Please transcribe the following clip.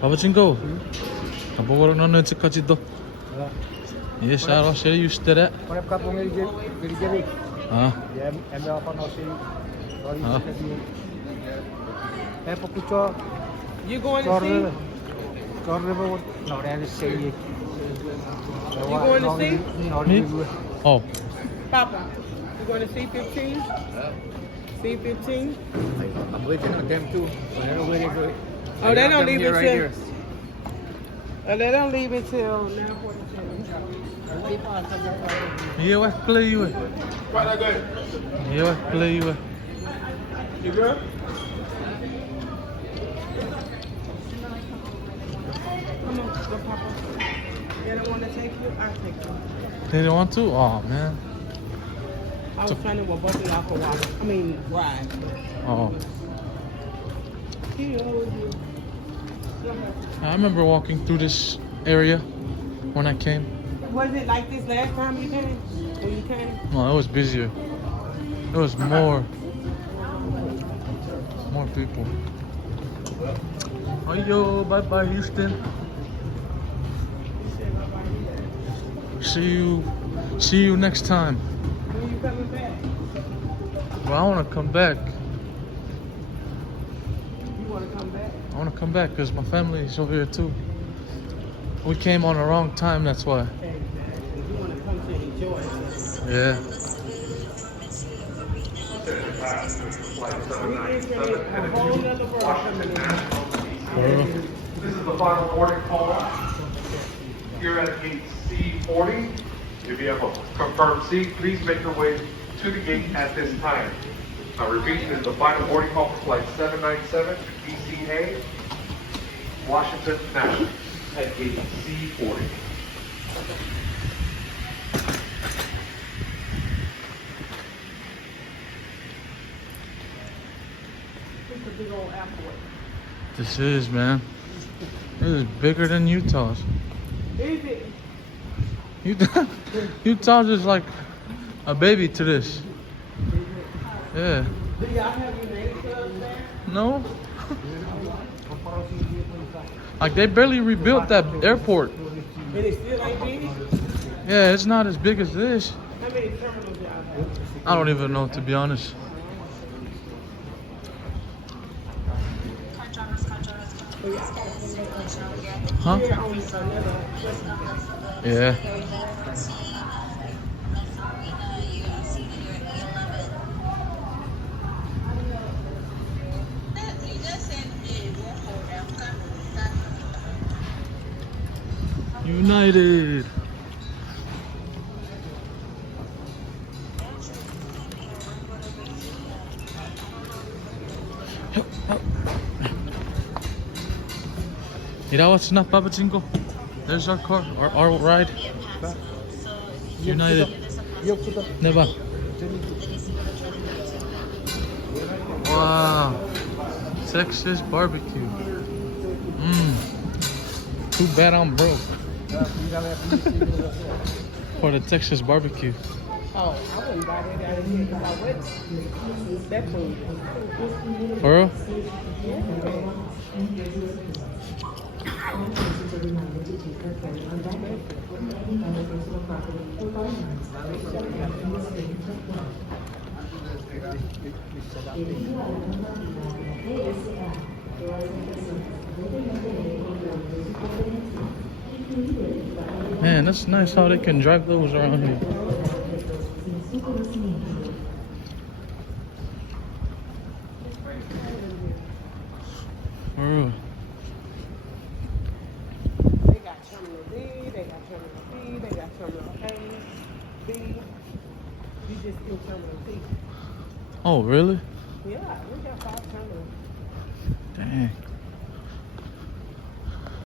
Baba Chinko. Kabogo no no chikachito. Yes, I will share you that. Ah. You going to see? You going to see? Me? Oh. Papa, you going to see 15? See 15? I'm waiting on them too. Oh, they don't leave until. Oh, they don't leave until 9:42. Yeah, what play you with? Yeah, what play you with? You good? Come on, go, Papa. They don't want to take you? I'll take you. They don't want to? Oh, man. I was trying to walk both of y'all for water. I mean, ride. Oh. I remember walking through this area when I came. Was it like this last time you came? When you came? No, it was busier. It was more people. Oh, yo, bye-bye, Houston. See you next time. When you coming back? Well, I want to come back. You want to come back? I want to come back because my family is over here too. We came on the wrong time, that's why. Exactly. You want to come to enjoy it. Yeah. This is the final boarding call here at gate C40. If you have a confirmed seat, please make your way to the gate at this time. I repeat, this is the final boarding call for flight 797 DCA, Washington National, at gate C40. It's a big old airport. This is, man. This is bigger than Utah's. Is it? Utah's is like a baby to this. Yeah. Do y'all have your name clubs there? No? Like they barely rebuilt that airport. And it still ain't big? Yeah, it's not as big as this. How many terminals y'all have? I don't even know, to be honest. Huh? Yeah. United. Mira what's not Papa Chinko. There's our car, our ride. United. Never. Wow. Texas barbecue. Too bad I'm broke. For the Texas barbecue. Oh, I wouldn't buy that out of here because I wouldn't. That food. For real? Man, that's nice how they can drive those around here. For real. They got terminal D, they got terminal B, they got terminal A, B. You just do terminal D. Oh, really? Yeah, we got 5 terminals. Dang.